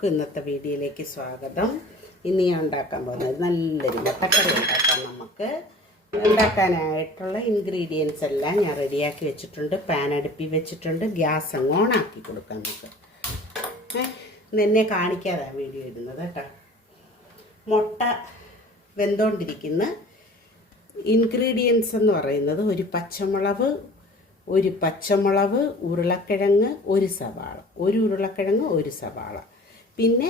എല്ലാവർക്കും ഇന്നത്തെ വീഡിയോയിലേക്ക് സ്വാഗതം. ഇന്ന് ഞാൻ ഉണ്ടാക്കാൻ പോകുന്നത് നല്ലൊരു മുട്ടക്കറി ഉണ്ടാക്കാം നമുക്ക്. ഉണ്ടാക്കാനായിട്ടുള്ള ഇൻഗ്രീഡിയൻസ് എല്ലാം ഞാൻ റെഡിയാക്കി വെച്ചിട്ടുണ്ട്. പാൻ അടുപ്പി വെച്ചിട്ടുണ്ട്. ഗ്യാസ് അങ്ങ് ഓണാക്കി കൊടുക്കാൻ നമുക്ക്. എന്നെ കാണിക്കാതെ വീഡിയോ ഇടുന്നത് കേട്ടോ. മുട്ട വെന്തോണ്ടിരിക്കുന്ന ഇൻഗ്രീഡിയൻസ് എന്ന് പറയുന്നത് ഒരു പച്ചമുളക് ഒരു പച്ചമുളക് ഉരുളക്കിഴങ്ങ് ഒരു സവാള. ഒരു ഉരുളക്കിഴങ്ങ് ഒരു സവാള. പിന്നെ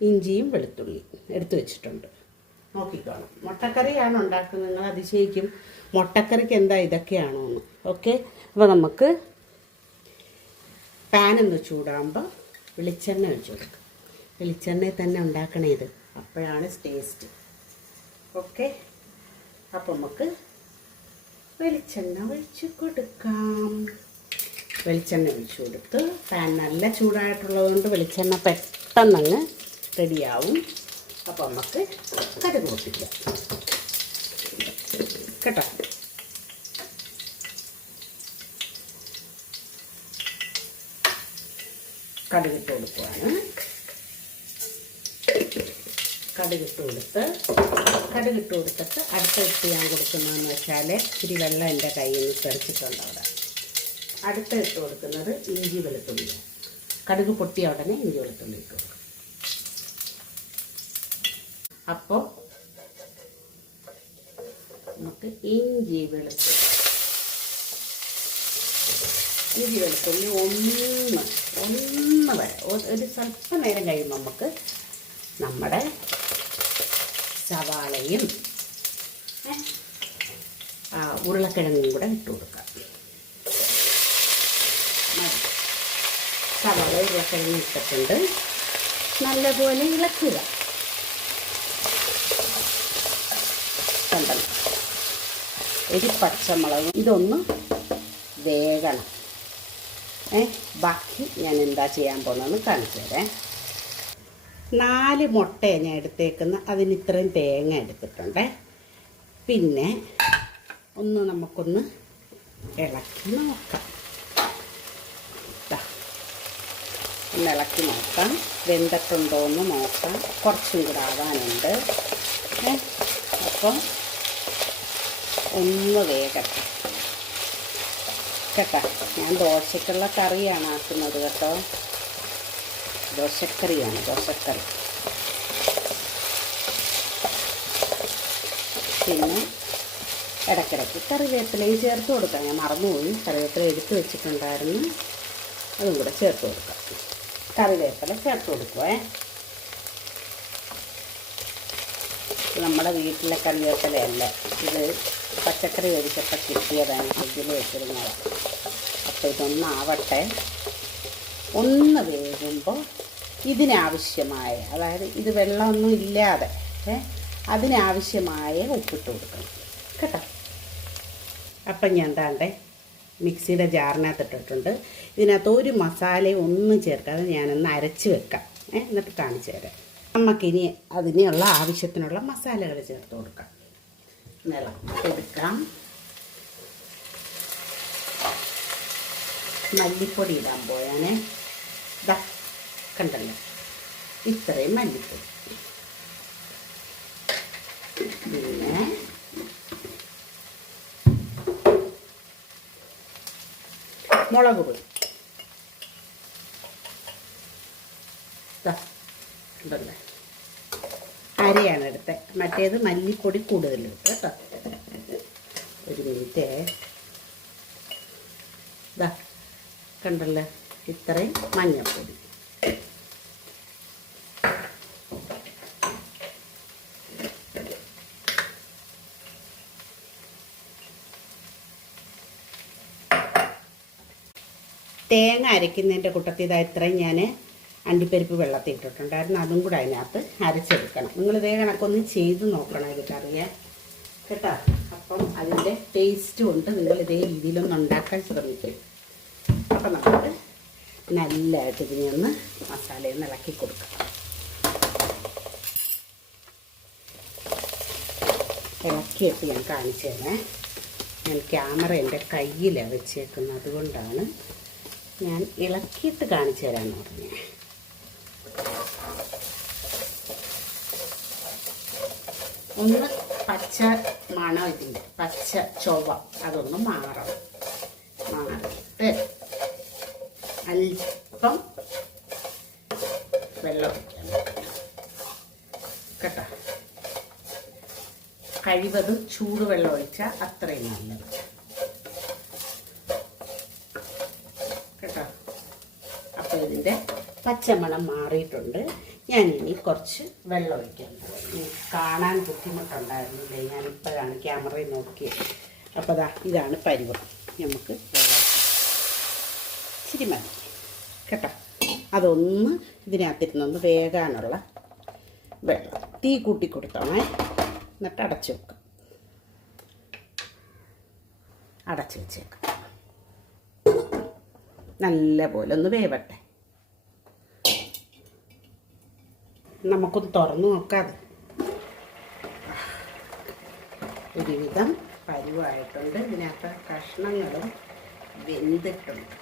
ഇഞ്ചിയും വെളുത്തുള്ളി എടുത്തു വെച്ചിട്ടുണ്ട്. നോക്കിക്കോണം മുട്ടക്കറിയാണ് ഉണ്ടാക്കുന്നത്. നിങ്ങൾ അതിശയിക്കും. മുട്ടക്കറിക്ക് എന്താ ഇതൊക്കെയാണോ എന്ന്. ഓക്കെ? അപ്പോൾ നമുക്ക് പാനൊന്ന് ചൂടാകുമ്പോൾ വെളിച്ചെണ്ണ ഒഴിച്ചു കൊടുക്കും. വെളിച്ചെണ്ണയിൽ തന്നെ ഉണ്ടാക്കണേ ഇത്. അപ്പോഴാണ് ടേസ്റ്റ് ഓക്കെ? അപ്പം നമുക്ക് വെളിച്ചെണ്ണ ഒഴിച്ചു കൊടുക്കാം. വെളിച്ചെണ്ണ ഒഴിച്ചു കൊടുത്ത് പാൻ നല്ല ചൂടായിട്ടുള്ളതുകൊണ്ട് വെളിച്ചെണ്ണ വെളിച്ചെണ്ണ പെട്ടെന്നങ്ങ് റെഡിയാവും. അപ്പം നമുക്ക് കടുക് പൊട്ടിക്കാം. കേട്ടോ? കടുകിട്ട് കൊടുക്കുവാണ്. കടുകിട്ട് കൊടുത്ത് കടുകിട്ട് കൊടുത്തിട്ട് അടുത്ത ഇട്ട് ഞാൻ കൊടുക്കുന്നതെന്ന് വെച്ചാൽ ഇത്തിരി വെള്ളം എന്റെ കയ്യിൽ നിന്ന് തെറിച്ചിട്ടുണ്ട് അവിടെ. അടുത്ത ഇട്ട് കൊടുക്കുന്നത് ഇഞ്ചി വെളുത്തുള്ളി. കടുക് പൊട്ടിയ ഉടനെ ഇഞ്ചി വെളുത്തുള്ളി ഇട്ട് കൊടുക്കും. അപ്പോൾ നമുക്ക് ഇഞ്ചി വെളുത്തുള്ളി. ഇഞ്ചി വെളുത്തുള്ളി ഒന്ന് ഒന്ന് വരെ. ഒരു സ്വല്പ നേരം കഴിയുമ്പോൾ നമുക്ക് നമ്മുടെ സവാളയും ഉരുളക്കിഴങ്ങും കൂടെ ഇട്ട് മതി. സവാള ഉരുളക്കിഴങ്ങ് ഇട്ടിട്ടുണ്ട്. നല്ലപോലെ ഇളക്കുക. കണ്ടല്ലോ? ഒരു പച്ചമുളകും. ഇതൊന്ന് വേകണം. ഏ ബാക്കി ഞാൻ എന്താ ചെയ്യാൻ പോകുന്നതെന്ന് കാണിച്ചു തരാം. നാല് മുട്ടയാണ് ഞാൻ എടുത്തേക്കുന്ന അതിന് ഇത്രയും തേങ്ങ എടുത്തിട്ടുണ്ട്. പിന്നെ ഒന്ന് നമുക്കൊന്ന് ഇളക്കി നോക്കാം ദാ, ഒന്ന് ഇളക്കി നോക്കാം. വെന്തിട്ടുണ്ടോ എന്ന് നോക്കാം. കുറച്ചും കൂടെ ആവാനുണ്ട്. അപ്പം ഒന്ന് വേഗട്ടെ കേട്ടോ ഞാൻ ദോശക്കുള്ള കറിയാണ് ആക്കുന്നത് കേട്ടോ. ദോശക്കറിയാണ് ദോശക്കറി. പിന്നെ ഇടയ്ക്കിടയ്ക്ക് കറിവേപ്പിലയും ചേർത്ത് കൊടുക്കാം. ഞാൻ മറന്നുപോയി. കറിവേപ്പില എടുത്ത് വെച്ചിട്ടുണ്ടായിരുന്നു. അതും കൂടെ ചേർത്ത് കൊടുക്കാം. കറിവേപ്പില ചേർത്ത് കൊടുക്കുവേ. നമ്മുടെ വീട്ടിലെ കറിവേപ്പിലയല്ല. ഇത് പച്ചക്കറി കഴിച്ചപ്പോൾ കിട്ടിയതാണ്. ഫ്രിഡ്ജിൽ വെച്ചിരുന്നത്. അപ്പോൾ ഇതൊന്നാവട്ടെ. ഒന്ന് വേകുമ്പോൾ ഇതിനാവശ്യമായ അതായത് ഇത് വെള്ളമൊന്നും ഇല്ലാതെ അതിനാവശ്യമായ ഉപ്പിട്ട് കൊടുക്കണം. കേട്ടോ? അപ്പം ഞാൻ താണ്ടെ മിക്സിയുടെ ജാറിനകത്ത് ഇട്ടിട്ടുണ്ട്. ഇതിനകത്ത് ഒരു മസാലയും ഒന്നും ചേർക്കാതെ ഞാനൊന്ന് അരച്ച് വെക്കാം. എന്നിട്ട് കാണിച്ചു തരാം. നമുക്കിനി അതിനുള്ള ആവശ്യത്തിനുള്ള മസാലകൾ ചേർത്ത് കൊടുക്കാം. നിലം എടുക്കാം. മല്ലിപ്പൊടി ഇടാൻ പോയാണേ. ഇതാ കണ്ടല്ലോ. ഇത്രയും മല്ലിപ്പൊടി. പിന്നെ മുളക് പൊടി. അരയാണ് എടുത്തത് മറ്റേത് മല്ലിപ്പൊടി കൂടുതൽ കേട്ടോ. ഒരു മിനിറ്റ്. ഇതാ കണ്ടല്ലോ? ഇത്രയും മഞ്ഞൾപ്പൊടി. തേങ്ങ അരയ്ക്കുന്നതിന്റെ കൂട്ടത്തിൽ ഇതാ ഇത്രയും ഞാൻ അണ്ടിപ്പരിപ്പ് വെള്ളത്തിൽ ഇട്ടിട്ടുണ്ടായിരുന്നു. അതും കൂടെ അതിനകത്ത് അരച്ചെടുക്കണം. നിങ്ങൾ ഇതേ കണക്കൊന്ന് ചെയ്ത് നോക്കണം ഇത് കറിയാൻ കേട്ടോ? അപ്പം അതിന്റെ ടേസ്റ്റ് കൊണ്ട് നിങ്ങൾ ഇതേ രീതിയിലൊന്ന് ഉണ്ടാക്കാൻ ശ്രമിക്കും. അപ്പം നമുക്ക് നല്ലതായിട്ട് ഇതിനൊന്ന് മസാലയൊന്ന് ഇളക്കി കൊടുക്കാം. ഇളക്കിയിട്ട് ഞാൻ കാണിച്ചു തരാം ഞാൻ ക്യാമറ എന്റെ കയ്യിലാണ് വെച്ചേക്കുന്നത്. അതുകൊണ്ടാണ് ഞാൻ ഇളക്കിയിട്ട് കാണിച്ചു തരാൻ പറഞ്ഞു. ഒന്ന് പച്ച മണം ഇതിന്റെ പച്ച ചൊവ്വ. അതൊന്ന് മാറണം. മാറിയിട്ട് അല്പം വെള്ളം കേട്ടോ. കഴിവതും ചൂടുവെള്ളം ഒഴിച്ചാൽ അത്രയും നല്ലത്. ഇതിന്റെ പച്ചമണം മാറിയിട്ടുണ്ട്. ഞാൻ ഇനി കുറച്ച് വെള്ളം ഒഴിക്കാൻ പോകും. കാണാൻ ബുദ്ധിമുട്ടുണ്ടായിരുന്നില്ലേ ഞാനിപ്പോഴാണ് ക്യാമറയിൽ നോക്കിയത്. അപ്പോൾ ദാ ഇതാണ് പരിവം. നമുക്ക് ഇച്ചിരി മതി. കേട്ടോ? അതൊന്ന് ഇതിനകത്തിരുന്നൊന്ന് വേകാനുള്ള വെള്ളം. തീ കൂട്ടി കൊടുത്തോണേ എന്നിട്ട് അടച്ചു വെക്കാം. അടച്ചു വെച്ചേക്കാം. നല്ല പോലെ ഒന്ന് വേവട്ടെ. നമുക്കൊന്ന് തുറന്നു നോക്കാതെ. ഒരുവിധം പരുവായിട്ടുണ്ട്. ഇതിനകത്ത് കഷ്ണങ്ങളും വെന്തിട്ടുണ്ട്.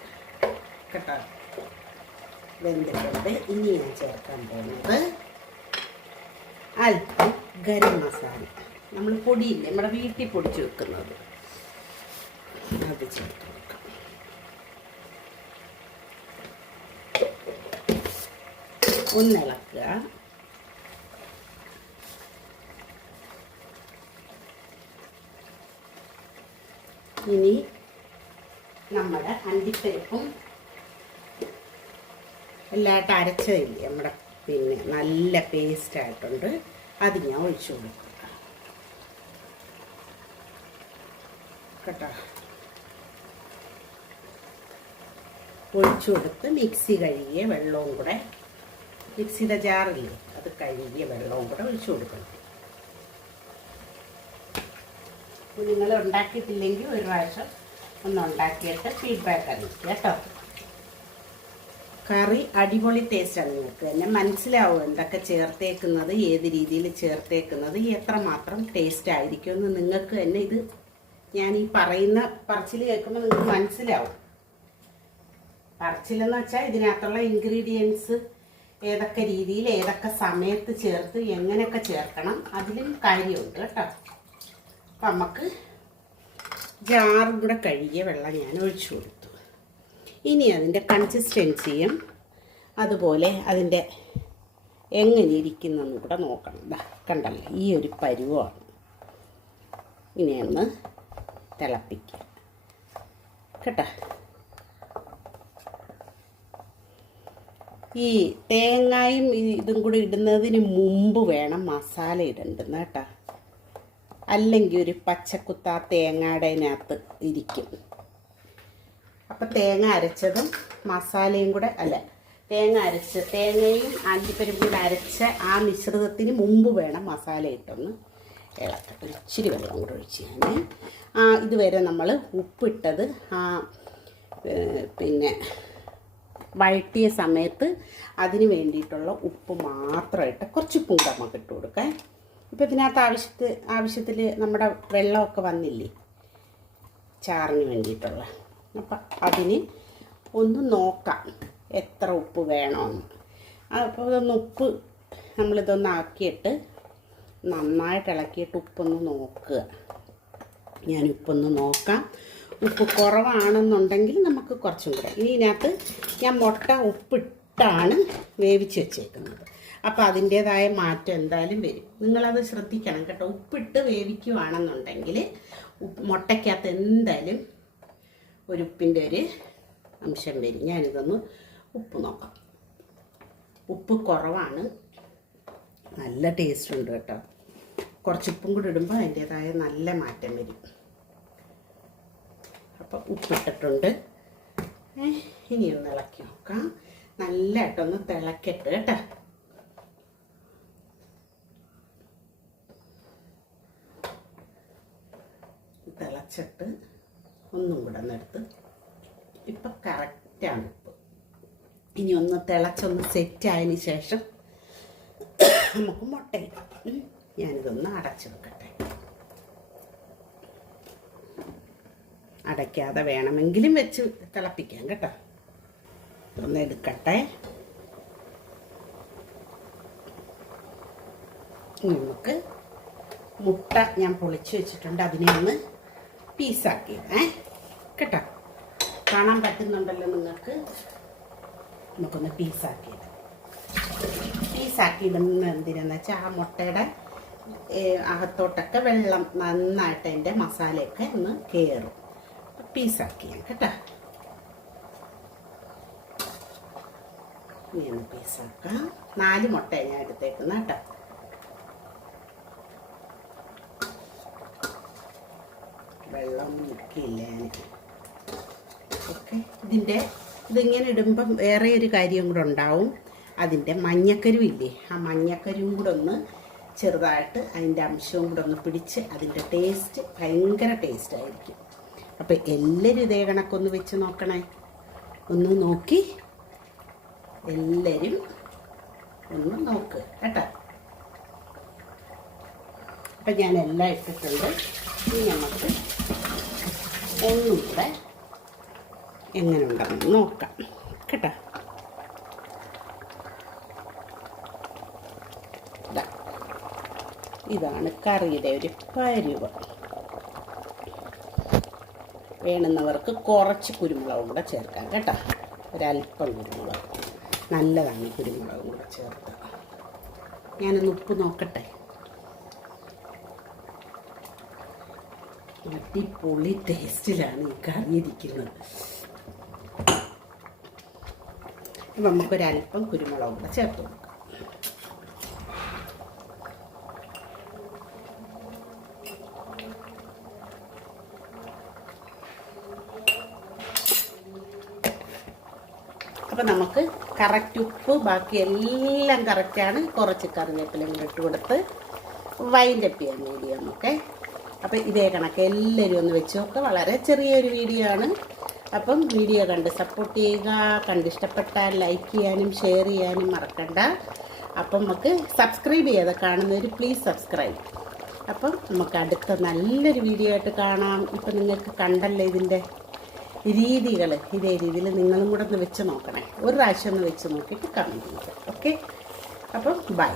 കേട്ടോ? വെന്തിട്ടുണ്ട്. ഇനി ഞാൻ ചേർക്കാൻ പോകുന്നത് അല്പം ഗരം മസാല. നമ്മൾ പൊടിയില്ലേ? നമ്മുടെ വീട്ടിൽ പൊടിച്ച് വെക്കുന്നത്. അത് ചേർത്ത് ഒന്നിളക്കുക ഇനി നമ്മുടെ അണ്ടിപ്പരിപ്പും എല്ലായിട്ട് അരച്ചതില്ലേ നമ്മുടെ പിന്നെ നല്ല പേസ്റ്റ് ആയിട്ടുണ്ട്. അത് ഞാൻ ഒഴിച്ചു കൊടുക്കും. കേട്ടോ? ഒഴിച്ചു കൊടുത്ത് മിക്സി കഴുകിയ വെള്ളവും കൂടെ മിക്സിയുടെ ജാറില്ലേ അത് കഴുകിയ വെള്ളവും കൂടെ ഒഴിച്ചു കൊടുക്കണം. നിങ്ങൾ ഉണ്ടാക്കിയിട്ടില്ലെങ്കിൽ ഒരു പ്രാവശ്യം ഒന്ന് ഉണ്ടാക്കിയിട്ട് ഫീഡ്ബാക്ക് അറിയിക്കുക കേട്ടോ. കറി അടിപൊളി ടേസ്റ്റാണ് നിങ്ങൾക്ക്. തന്നെ മനസ്സിലാവും എന്തൊക്കെ ചേർത്തേക്കുന്നത് ഏത് രീതിയിൽ ചേർത്തേക്കുന്നത് എത്രമാത്രം ടേസ്റ്റ് ആയിരിക്കും എന്ന് നിങ്ങൾക്ക് തന്നെ ഇത് ഞാൻ ഈ പറയുന്ന പറച്ചിൽ കേൾക്കുമ്പോൾ നിങ്ങൾക്ക് മനസ്സിലാവും. പറച്ചിലെന്ന് വെച്ചാൽ ഇതിനകത്തുള്ള ഇൻഗ്രീഡിയൻസ് ഏതൊക്കെ രീതിയിൽ ഏതൊക്കെ സമയത്ത് ചേർത്ത് എങ്ങനെയൊക്കെ ചേർക്കണം അതിലും കാര്യമുണ്ട് കേട്ടോ. അപ്പം നമുക്ക് ജാറും കൂടെ കഴുകിയ വെള്ളം ഞാൻ ഒഴിച്ചു കൊടുത്തു. ഇനി അതിന്റെ കൺസിസ്റ്റൻസിയും അതുപോലെ അതിന്റെ എങ്ങനെ ഇരിക്കുന്നെന്നും കൂടെ നോക്കണം. കണ്ടല്ലോ? ഈ ഒരു പരുവമാണ് ഒന്ന് തിളപ്പിക്കുക. കേട്ടോ? ഈ തേങ്ങായും ഇതും കൂടി ഇടുന്നതിന് മുമ്പ് വേണം മസാല ഇടേണ്ടത്. കേട്ടോ? അല്ലെങ്കിൽ ഒരു പച്ചക്കുത്ത തേങ്ങയുടെ അതിനകത്ത് ഇരിക്കും. അപ്പം തേങ്ങ അരച്ചതും മസാലയും കൂടെ അല്ല തേങ്ങ അരച്ച് തേങ്ങയും അണ്ടിപ്പരിപ്പും കൂടെ അരച്ച ആ മിശ്രിതത്തിന് മുമ്പ് വേണം മസാല ഇട്ടൊന്ന് ഇളക്കട്ടെ ഇച്ചിരി വെള്ളം കൂടെ ഒഴിച്ച് ആ ഇതുവരെ നമ്മൾ ഉപ്പിട്ടത് ആ പിന്നെ വഴറ്റിയ സമയത്ത് അതിന് വേണ്ടിയിട്ടുള്ള ഉപ്പ് മാത്രമായിട്ട് കുറച്ച് ഉപ്പും കമ്മക്കിട്ട് ഇട്ട് കൊടുക്കാം. ഇപ്പം ഇതിനകത്ത് ആവശ്യത്തിൽ ആവശ്യത്തിൽ നമ്മുടെ വെള്ളമൊക്കെ വന്നില്ലേ? ചാറിന് വേണ്ടിയിട്ടുള്ള. അപ്പം അതിന് ഒന്ന് നോക്കാം എത്ര ഉപ്പ് വേണമെന്ന് അപ്പോൾ ഇതൊന്ന് ഉപ്പ് നമ്മളിതൊന്ന് ആക്കിയിട്ട് നന്നായിട്ട് ഇളക്കിയിട്ട് ഉപ്പൊന്ന് നോക്കുക. ഞാൻ ഉപ്പൊന്ന് നോക്കാം. ഉപ്പ് കുറവാണെന്നുണ്ടെങ്കിൽ നമുക്ക് കുറച്ചും കൂടെ. ഇനി ഇതിനകത്ത് ഞാൻ മുട്ട ഉപ്പിട്ടാണ് വേവിച്ച് വെച്ചേക്കുന്നത്. അപ്പോൾ അതിന്റേതായ മാറ്റം എന്തായാലും വരും. നിങ്ങളത് ശ്രദ്ധിക്കണം കേട്ടോ. ഉപ്പിട്ട് വേവിക്കുവാണെന്നുണ്ടെങ്കിൽ മുട്ടയ്ക്കകത്ത് എന്തായാലും ഒരു ഉപ്പിന്റെ ഒരു അംശം വരും. ഞാനിതൊന്ന് ഉപ്പ് നോക്കാം. ഉപ്പ് കുറവാണ്. നല്ല ടേസ്റ്റ് ഉണ്ട് കേട്ടോ. കുറച്ച് ഉപ്പും കൂടി ഇടുമ്പോൾ അതിന്റേതായ നല്ല മാറ്റം വരും. അപ്പം ഉപ്പിട്ടിട്ടുണ്ട്. ഇനി ഒന്ന് ഇളക്കി നോക്കാം. നല്ലതായിട്ടൊന്ന് തിളക്കട്ടെ കേട്ടോ. തിളച്ചിട്ട് ഒന്നും കൂടെ ഒന്നെടുത്ത് ഇപ്പം കറക്റ്റാണ് ഉപ്പ് ഇനി ഒന്ന് തിളച്ചൊന്ന് സെറ്റ് ആയതിന് ശേഷം നമുക്ക് മുട്ടയിടാം. ഞാനിതൊന്ന് അടച്ചു വെക്കട്ടെ. അടയ്ക്കാതെ വേണമെങ്കിലും വെച്ച് തിളപ്പിക്കാം കേട്ടോ. ഒന്ന് എടുക്കട്ടെ. നമുക്ക് മുട്ട ഞാൻ പൊളിച്ച് വെച്ചിട്ടുണ്ട്. അതിനെ ഒന്ന് പീസാക്കി ഏ? കേട്ടോ? കാണാൻ പറ്റുന്നുണ്ടല്ലോ നിങ്ങൾക്ക്. നമുക്കൊന്ന് പീസാക്കിയത് പീസാക്കി ഇടുന്ന എന്തിനാന്ന് വെച്ചാൽ ആ മുട്ടയുടെ അകത്തോട്ടൊക്കെ വെള്ളം നന്നായിട്ട് അതിന്റെ മസാലയൊക്കെ ഒന്ന് കയറും പീസാക്കി ഞാൻ കേട്ടോ? ഇനി ഒന്ന് പീസാക്കാം. നാല് മുട്ടയാണ് ഞാൻ എടുത്തേക്കുന്നത് കേട്ടോ? വെള്ളം നിൽക്കില്ല ഞാൻ ഓക്കെ. ഇതിന്റെ ഇതിങ്ങനെ ഇടുമ്പം വേറെ ഒരു കാര്യം കൂടെ ഉണ്ടാവും. അതിന്റെ മഞ്ഞക്കരുവില്ലേ ആ മഞ്ഞക്കരുവും കൂടെ ഒന്ന് ചെറുതായിട്ട് അതിന്റെ അംശവും കൂടെ ഒന്ന് പിടിച്ച് അതിന്റെ ടേസ്റ്റ് ഭയങ്കര ടേസ്റ്റ് ആയിരിക്കും. അപ്പം എല്ലാവരും ഇതേ കണക്കൊന്ന് വെച്ച് നോക്കണേ. ഒന്ന് നോക്കി. എല്ലാവരും ഒന്ന് നോക്ക്. കേട്ടോ? അപ്പം ഞാൻ എല്ലാം ഇട്ടിട്ടുണ്ട്. ഇനി നമുക്ക് ഒന്നും കൂടെ എങ്ങനെ ഉണ്ടെന്ന് നോക്കാം. കേട്ടോ. ഇതാണ് കറിയുടെ ഒരു പരുവം. വേണമെന്നവർക്ക് കുറച്ച് കുരുമുളകും കൂടെ ചേർക്കാം കേട്ടോ. ഒരല്പം കുരുമുളക്. നല്ലതാണ് കുരുമുളകും കൂടെ ചേർത്ത്. ഞാനൊന്ന് ഉപ്പ് നോക്കട്ടെ? അടിപൊളി ടേസ്റ്റിലാണ് ഈ കറി ഇരിക്കുന്നത്. നമുക്കൊരല്പം കുരുമുളക് കൂടെ ചേർത്ത് കൊടുക്കാം. അപ്പം നമുക്ക് കറക്റ്റ് ഉപ്പ് ബാക്കി എല്ലാം കറക്റ്റാണ്. കുറച്ച് കറിവേപ്പിലയും ഇട്ട് കൊടുത്ത് വൈൻഡപ്പ് ചെയ്യാൻ വേണ്ടി നമുക്ക് അപ്പം ഇതേ കണക്ക് എല്ലാവരും ഒന്ന് വെച്ച് നോക്കുക വളരെ ചെറിയൊരു വീഡിയോ ആണ്. അപ്പം വീഡിയോ കണ്ട് സപ്പോർട്ട് ചെയ്യുക കണ്ടിഷ്ടപ്പെട്ടാൽ ലൈക്ക് ചെയ്യാനും ഷെയർ ചെയ്യാനും മറക്കണ്ട. അപ്പം നമുക്ക് സബ്സ്ക്രൈബ് ചെയ്യാതെ കാണുന്നവർ പ്ലീസ് സബ്സ്ക്രൈബ് അപ്പം നമുക്ക് അടുത്ത നല്ലൊരു വീഡിയോ ആയിട്ട് കാണാം. ഇപ്പം നിങ്ങൾക്ക് കണ്ടല്ലോ ഇതിന്റെ രീതികൾ ഇതേ രീതിയിൽ നിങ്ങളും കൂടെ ഒന്ന് വെച്ച് നോക്കണേ. ഒരു പ്രാവശ്യം ഒന്ന് വെച്ച് നോക്കിയിട്ട് കമന്റ് ഓക്കെ അപ്പം ബൈ